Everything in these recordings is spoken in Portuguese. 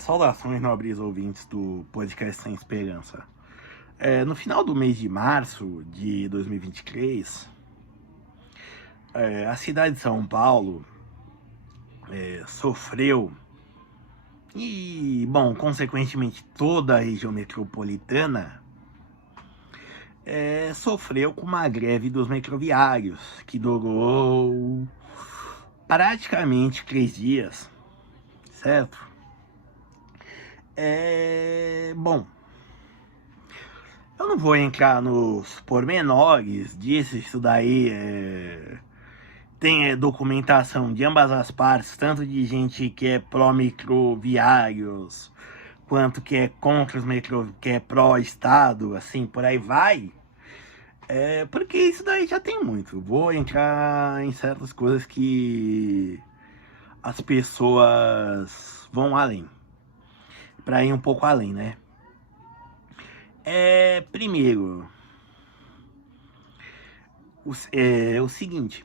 Saudações, nobres ouvintes do podcast Sem Esperança. No final do mês de março de 2023, a cidade de São Paulo sofreu, e, bom, consequentemente toda a região metropolitana sofreu com uma greve dos metroviários, que durou praticamente 3 dias, certo? Bom, eu não vou entrar nos pormenores disso, isso daí tem documentação de ambas as partes, tanto de gente que é pró-microviários, quanto que é contra os que é pró-estado, assim, por aí vai. Porque isso daí já tem muito. Vou entrar em certas coisas que as pessoas vão além, para ir um pouco além, né? Primeiro, o seguinte.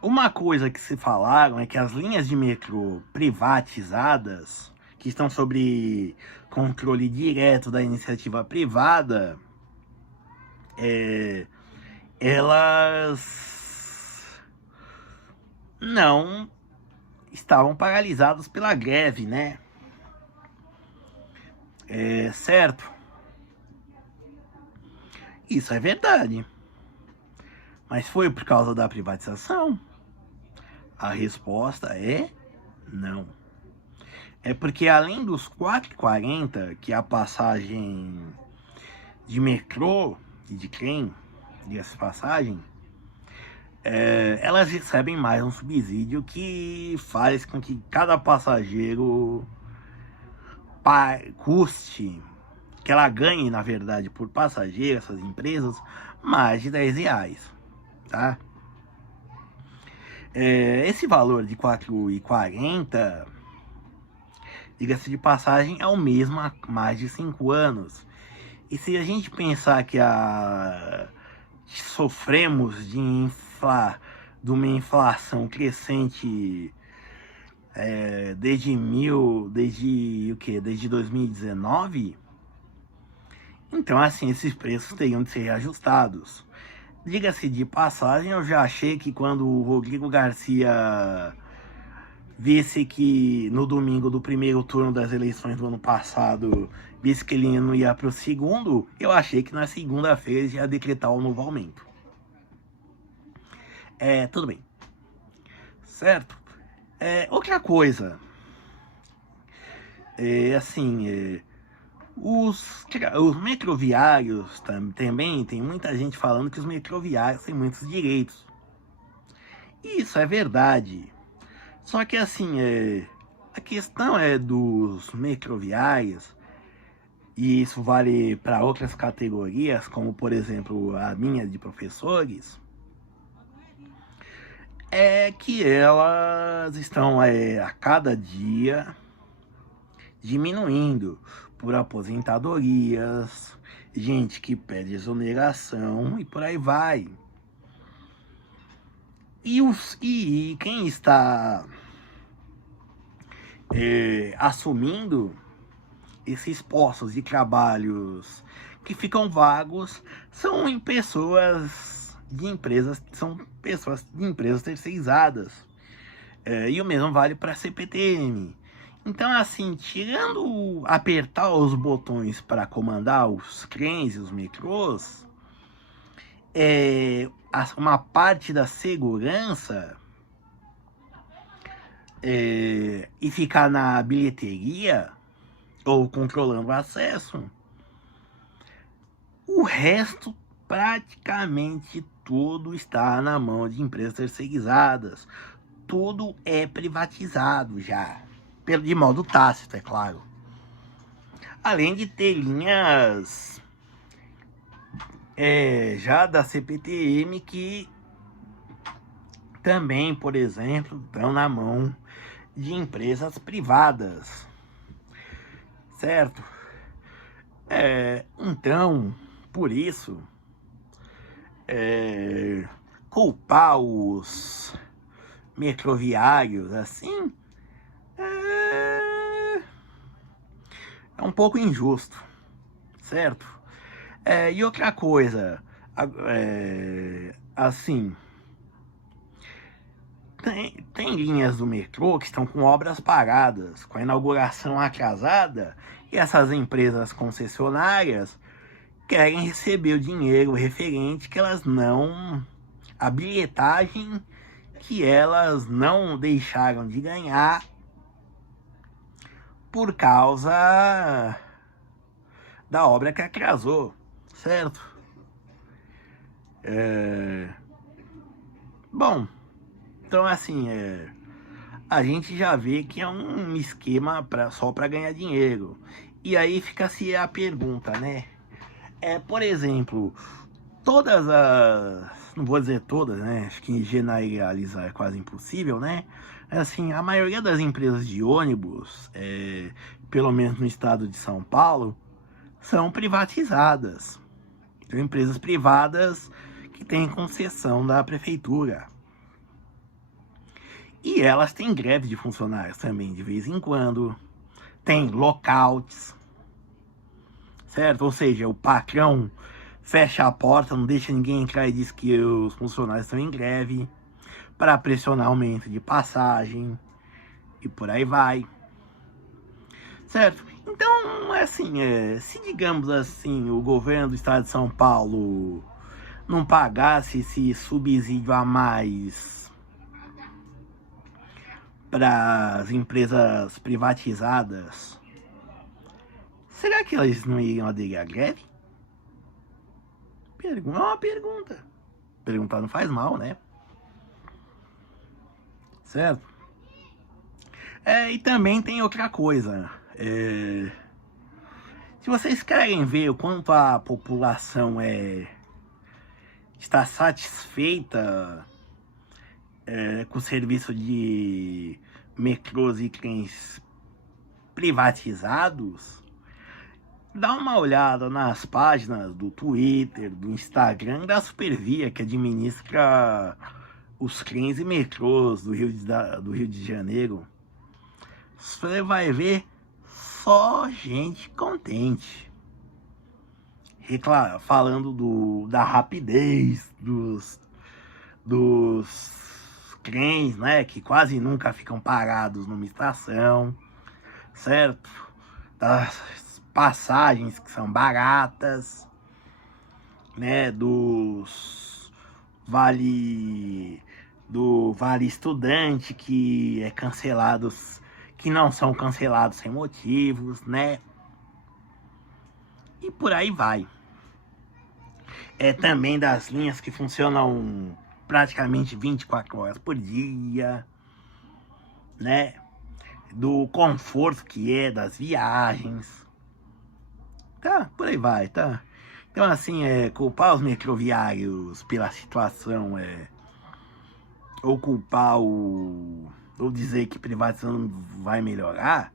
Uma coisa que se falaram é que as linhas de metrô privatizadas, que estão sob controle direto da iniciativa privada, elas não estavam paralisadas pela greve, né? Certo? Isso é verdade. Mas foi por causa da privatização? A resposta é não. É porque além dos 4,40, que é a passagem de metrô e de trem, diga-se passagem, elas recebem mais um subsídio que faz com que cada passageiro custe, que ela ganhe, na verdade, por passageiro, essas empresas, mais de R$ 10, tá? Esse valor de 4,40, diga-se de passagem, é o mesmo há mais de 5 anos. E se a gente pensar que sofremos de uma inflação crescente desde 2019, então assim, esses preços teriam de ser reajustados. Diga-se de passagem, eu já achei que quando o Rodrigo Garcia visse que no domingo do primeiro turno das eleições do ano passado, visse que ele não ia para o segundo, eu achei que na segunda-feira ele ia decretar o novo aumento. Tudo bem. Certo? Outra coisa. Os metroviários também, tem muita gente falando que os metroviários têm muitos direitos. Isso é verdade. Só que assim, a questão dos metroviários, e isso vale para outras categorias, como por exemplo a minha de professores, é que elas estão a cada dia diminuindo por aposentadorias, gente que pede exoneração e por aí vai. E quem está assumindo esses postos de trabalhos que ficam vagos são pessoas de empresas terceirizadas. E o mesmo vale para a CPTM. Então, assim, tirando apertar os botões para comandar os trens e os metrôs, uma parte da segurança e ficar na bilheteria ou controlando o acesso, o resto praticamente tudo está na mão de empresas terceirizadas. Tudo é privatizado já, de modo tácito, é claro. Além de ter linhas já da CPTM que também, por exemplo, estão na mão de empresas privadas, certo? Então, por isso, culpar os metroviários assim é um pouco injusto, certo? E outra coisa, assim, tem linhas do metrô que estão com obras paradas, com a inauguração atrasada, e essas empresas concessionárias querem receber o dinheiro referente que elas não... a bilhetagem que elas não deixaram de ganhar por causa da obra que atrasou, certo? Bom, então assim, a gente já vê que é um esquema só para ganhar dinheiro. E aí fica-se a pergunta, né? Por exemplo, todas as... não vou dizer todas, né? Acho que generalizar é quase impossível, né? Assim, a maioria das empresas de ônibus, pelo menos no estado de São Paulo, são privatizadas. São empresas privadas que têm concessão da prefeitura. E elas têm greve de funcionários também, de vez em quando. Tem lockouts, certo? Ou seja, o patrão fecha a porta, não deixa ninguém entrar e diz que os funcionários estão em greve, para pressionar aumento de passagem, e por aí vai. Certo? Então, assim, se digamos assim, o governo do estado de São Paulo não pagasse esse subsídio a mais para as empresas privatizadas, será que eles não iriam aderir à greve? É uma pergunta. Perguntar não faz mal, né? Certo? E também tem outra coisa. Se vocês querem ver o quanto a população está satisfeita com o serviço de metrôs e trens privatizados, dá uma olhada nas páginas do Twitter, do Instagram da Supervia, que administra os trens e metrôs do Rio de Janeiro. Você vai ver só gente contente, falando da rapidez dos trens, né, que quase nunca ficam parados numa estação, certo? Das passagens que são baratas, né, do vale estudante que que não são cancelados sem motivos, né? E por aí vai. Também das linhas que funcionam praticamente 24 horas por dia, né? Do conforto que das viagens. Tá, por aí vai, tá? Então, assim, culpar os metroviários pela situação ou culpar ou dizer que privatização não vai melhorar,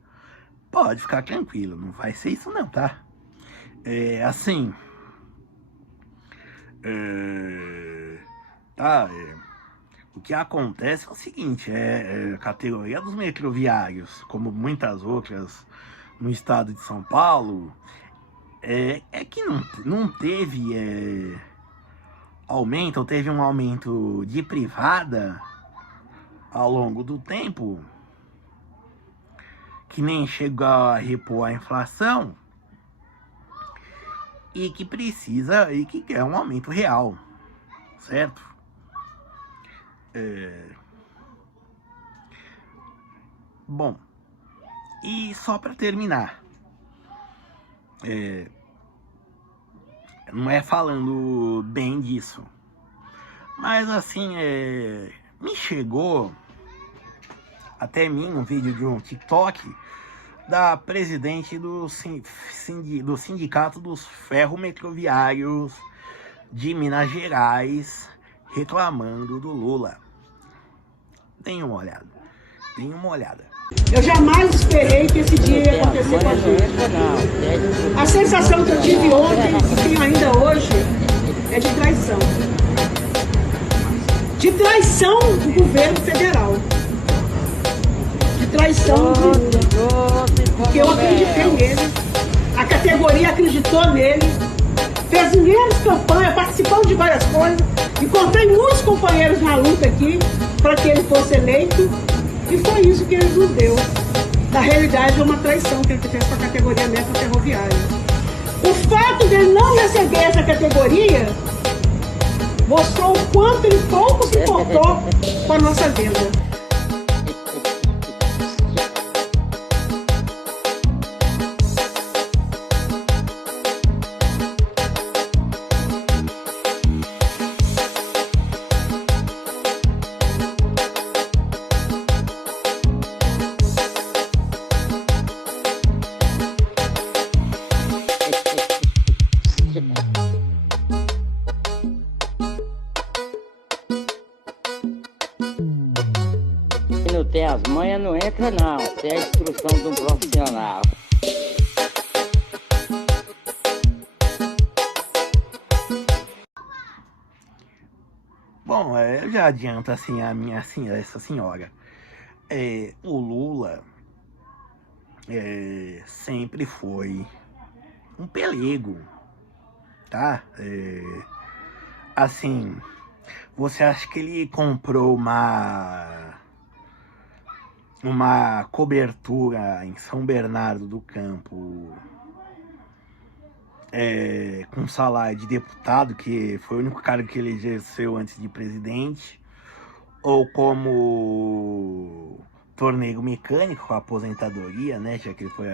pode ficar tranquilo, não vai ser isso não, tá? Assim, o que acontece é o seguinte, a categoria dos metroviários, como muitas outras no estado de São Paulo, que não teve aumento, ou teve um aumento de privada ao longo do tempo, que nem chegou a repor a inflação, e que quer um aumento real, certo? Bom, e só para terminar, não é falando bem disso, mas assim, me chegou até mim um vídeo de um TikTok da presidente do Sindicato dos Ferrometroviários de Minas Gerais reclamando do Lula. Deem uma olhada. Eu jamais esperei que esse dia ia acontecer com a gente. A sensação que eu tive ontem e tenho ainda hoje é de traição. De traição do governo federal. De traição do Lula. Porque eu acreditei nele. A categoria acreditou nele, fez inúmeras campanhas, participou de várias coisas. Encontrei muitos companheiros na luta aqui para que ele fosse eleito. E foi isso que ele nos deu. Na realidade, é uma traição que ele fez com a categoria médica ferroviária. O fato de ele não receber essa categoria mostrou o quanto ele pouco se importou com a nossa vida. Não tem as manhas, não entra não. Tem a instrução de um profissional. Bom, eu já adianto assim essa senhora. O Lula sempre foi um pelego, tá? Assim, você acha que ele comprou uma cobertura em São Bernardo do Campo com salário de deputado, que foi o único cargo que ele exerceu antes de presidente, ou como torneiro mecânico com aposentadoria, né, já que ele foi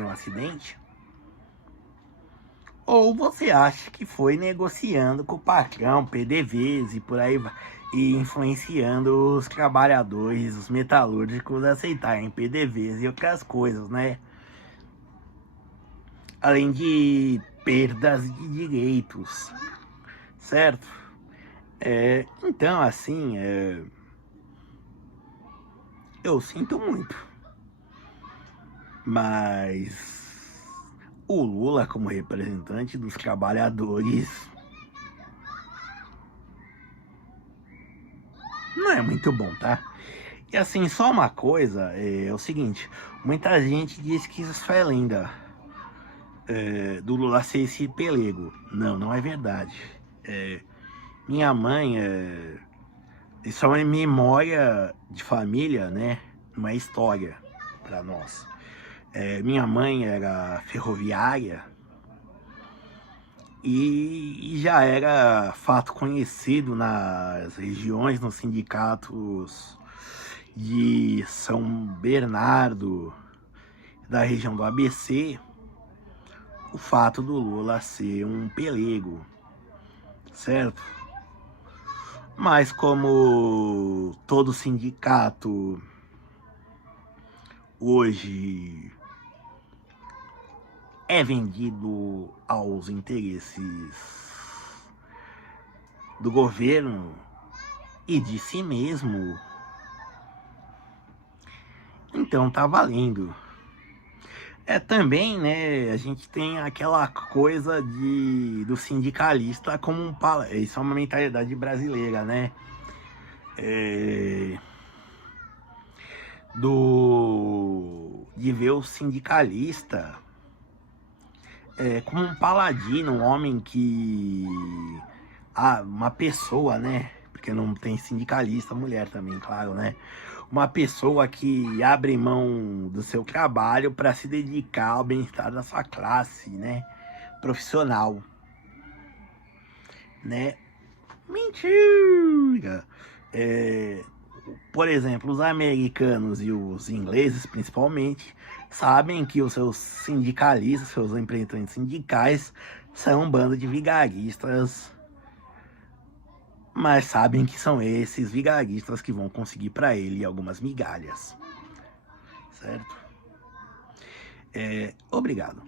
um acidente? Ou você acha que foi negociando com o patrão, PDVs e por aí vai, e influenciando os trabalhadores, os metalúrgicos a aceitarem PDVs e outras coisas, né? Além de perdas de direitos, certo? Então, assim, eu sinto muito, mas o Lula, como representante dos trabalhadores, não é muito bom, tá? E assim, só uma coisa, é o seguinte, muita gente diz que isso é lenda, do Lula ser esse pelego. Não, não é verdade. Minha mãe, isso é uma memória de família, né? Uma história para nós. Minha mãe era ferroviária e já era fato conhecido nas regiões, nos sindicatos de São Bernardo, da região do ABC, o fato do Lula ser um pelego, certo? Mas como todo sindicato hoje é vendido aos interesses do governo e de si mesmo, então tá valendo. Também, né, a gente tem aquela coisa do sindicalista como um isso é uma mentalidade brasileira, né? De ver o sindicalista como um paladino, um homem que... uma pessoa, né? Porque não tem sindicalista, mulher também, claro, né? Uma pessoa que abre mão do seu trabalho para se dedicar ao bem-estar da sua classe, né? Profissional, né? Mentira! Por exemplo, os americanos e os ingleses, principalmente, sabem que os seus sindicalistas, seus representantes sindicais, são um bando de vigaristas, mas sabem que são esses vigaristas que vão conseguir para ele algumas migalhas, certo? Obrigado.